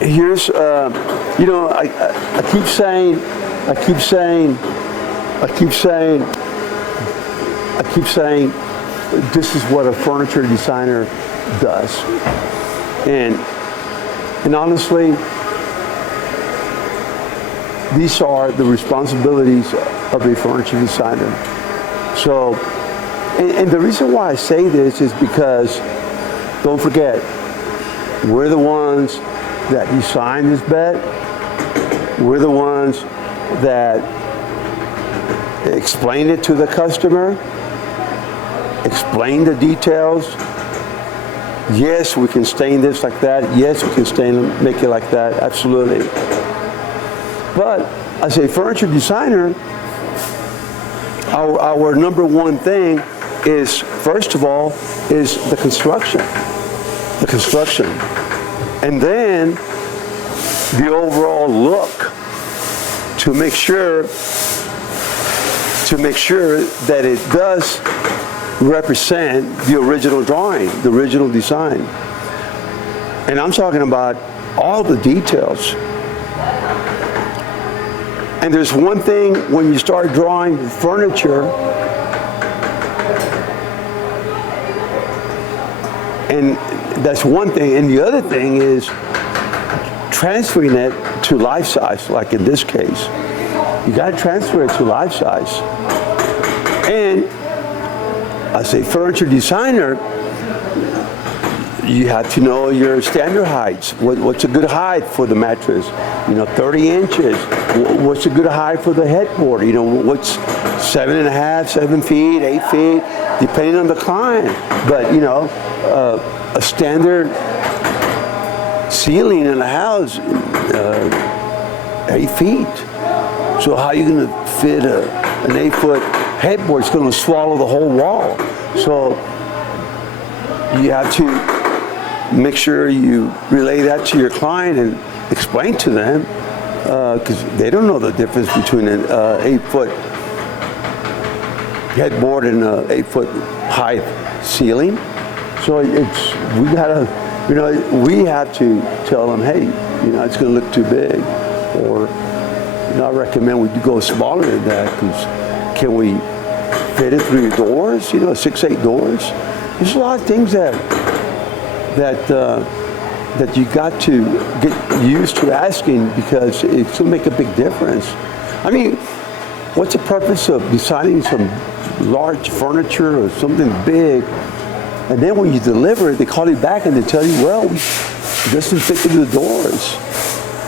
here's, you know, I keep saying, I keep saying, I keep saying, I keep saying, this is what a furniture designer does. And honestly, these are the responsibilities of a furniture designer. So, and the reason why I say this is because, don't forget, we're the ones that design this bed. We're the ones that explain it to the customer, explain the details. Yes, we can stain this like that. Yes, we can make it like that. Absolutely. But as a furniture designer, our number one thing is, first of all, is the construction. The construction. And then the overall look to make sure that it does represent the original drawing, the original design. And I'm talking about all the details. And there's one thing when you start drawing furniture, and that's one thing, and the other thing is transferring it to life size, like in this case. You got to transfer it to life size. And as a furniture designer, you have to know your standard heights. What's a good height for the mattress? 30 inches. What's a good height for the headboard? What's 7.5, 7 feet, 8 feet, depending on the client. But a standard ceiling in a house, 8 feet. So how are you going to fit an 8-foot headboard? It's going to swallow the whole wall. So you have to make sure you relay that to your client and explain to them, because they don't know the difference between an 8-foot headboard and an 8-foot high ceiling. So we have to tell them, hey, it's going to look too big, or I recommend we go smaller than that, because can we fit it through your doors? 6, 8 doors. There's a lot of things that you got to get used to asking, because it's going to make a big difference. I mean, what's the purpose of designing some large furniture or something big, and then when you deliver it, they call you back and they tell you, well, it doesn't fit through the doors,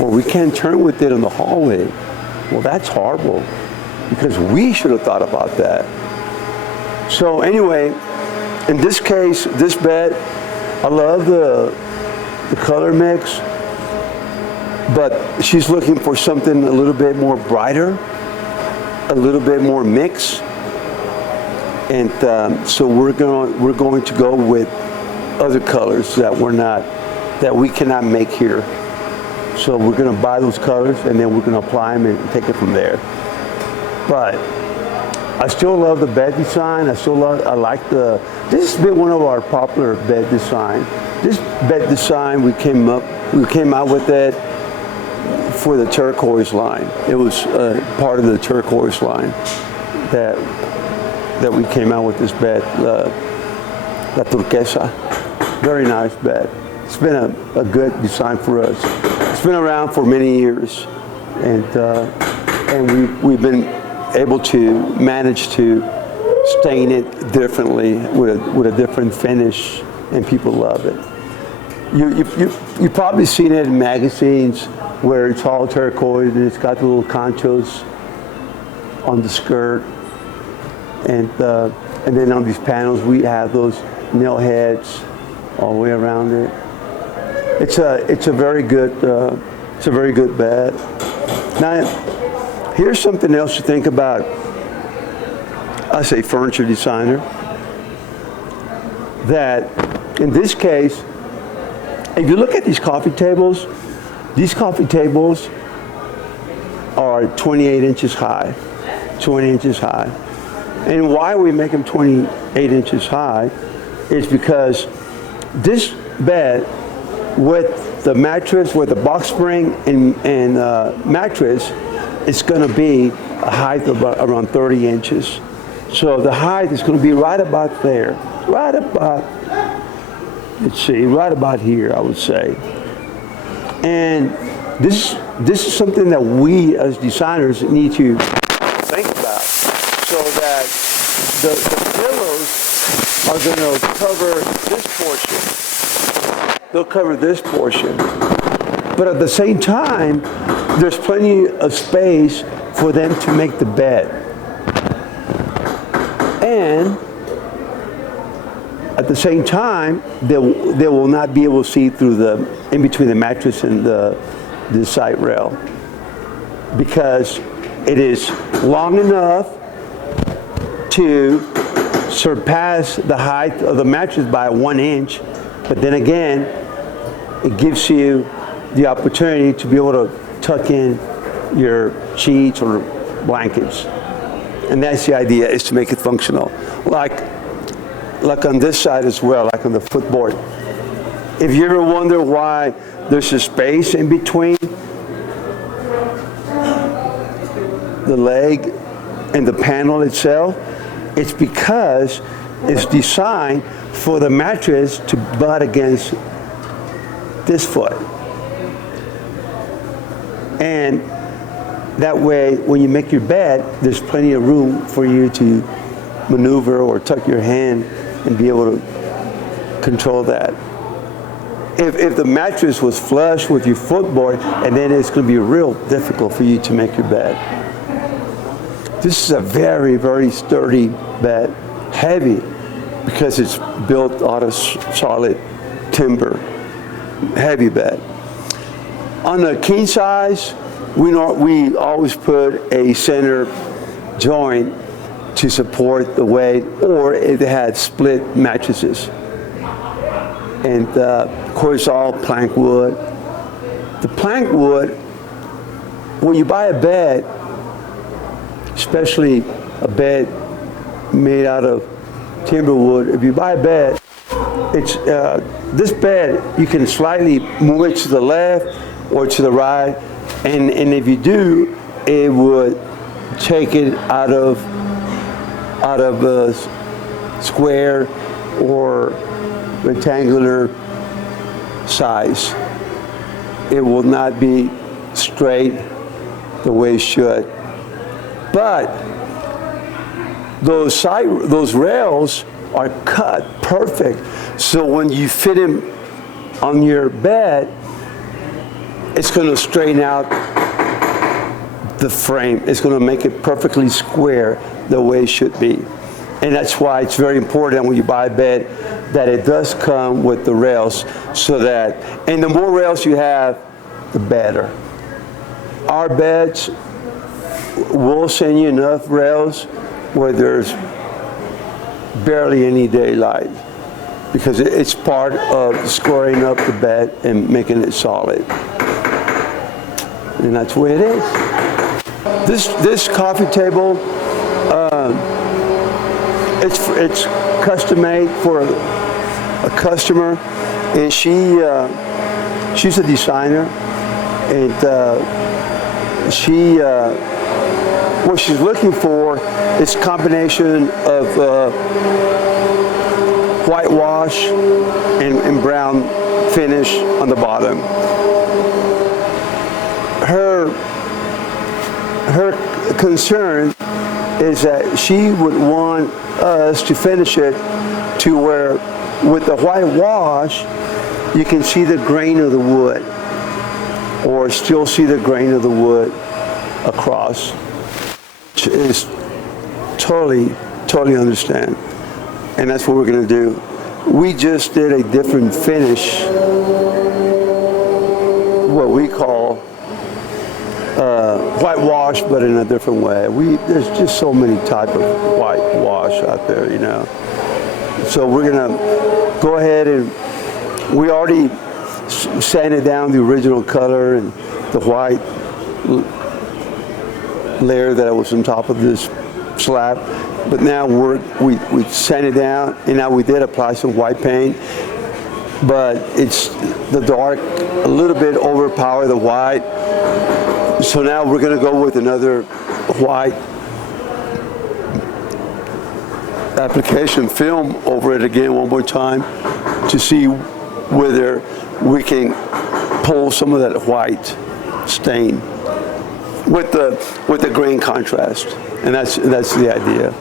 or we can't turn with it in the hallway. Well, that's horrible, because we should have thought about that. So anyway, in this case, this bed, I love the color mix, but she's looking for something a little bit more brighter, a little bit more mix, and so we're going to go with other colors that we cannot make here. So we're going to buy those colors, and then we're going to apply them and take it from there. But I still love the bed design. This has been one of our popular bed design. This bed design, we came out with it for the turquoise line. It was part of the turquoise line that we came out with this bed, La Turquesa. Very nice bed. It's been a good design for us. It's been around for many years, and we've been able to manage to stain it differently with a different finish, and people love it. You've probably seen it in magazines where it's all turquoise and it's got the little conchos on the skirt, and then on these panels we have those nail heads all the way around it. It's a very good bed. Now, here's something else to think about as a furniture designer, that in this case, if you look at these coffee tables are 28 inches high, 20 inches high. And why we make them 28 inches high is because this bed with the mattress with the box spring and mattress, it's going to be a height of around 30 inches. So the height is going to be right about there, right about, let's see, right about here, I would say. And this is something that we as designers need to think about, so that the pillows are going to cover this portion. They'll cover this portion. But at the same time, there's plenty of space for them to make the bed. And at the same time, they will not be able to see through in between the mattress and the side rail, because it is long enough to surpass the height of the mattress by 1 inch, but then again, it gives you the opportunity to be able to tuck in your sheets or blankets. And that's the idea, is to make it functional. Like on this side as well, like on the footboard. If you ever wonder why there's a space in between the leg and the panel itself, it's because it's designed for the mattress to butt against this foot. And that way, when you make your bed, there's plenty of room for you to maneuver or tuck your hand and be able to control that. If the mattress was flush with your footboard, and then it's going to be real difficult for you to make your bed. This is a very, very sturdy bed, heavy, because it's built out of solid timber, heavy bed. On the king size, we always put a center joint to support the weight, or if they had split mattresses. And of course, all plank wood. The plank wood, when you buy a bed, especially a bed made out of timber wood, if you buy a bed, it's this bed, you can slightly move it to the left or to the right, and if you do, it would take it out of a square or rectangular size. It will not be straight the way it should. But those rails are cut perfect, so when you fit them on your bed, it's going to straighten out the frame. It's going to make it perfectly square the way it should be. And that's why it's very important when you buy a bed that it does come with the rails, so that, and the more rails you have, the better. Our beds will send you enough rails where there's barely any daylight, because it's part of squaring up the bed and making it solid. And that's the way it is. This coffee table, it's custom made for a customer, and she's a designer, and what she's looking for is a combination of whitewash and brown finish on the bottom. Her concern is that she would want us to finish it to where, with the whitewash, you can see the grain of the wood, or still see the grain of the wood across. Which is totally understand. And that's what we're going to do. We just did a different finish, what we call whitewash, but in a different way. There's just so many types of whitewash out there, you know. So we're going to go ahead, and we already sanded down the original color and the white layer that was on top of this slab. But now we sanded down, and now we did apply some white paint. but it's the dark a little bit overpower the white. So now we're going to go with another white application film over it again one more time to see whether we can pull some of that white stain with the grain contrast, and that's the idea.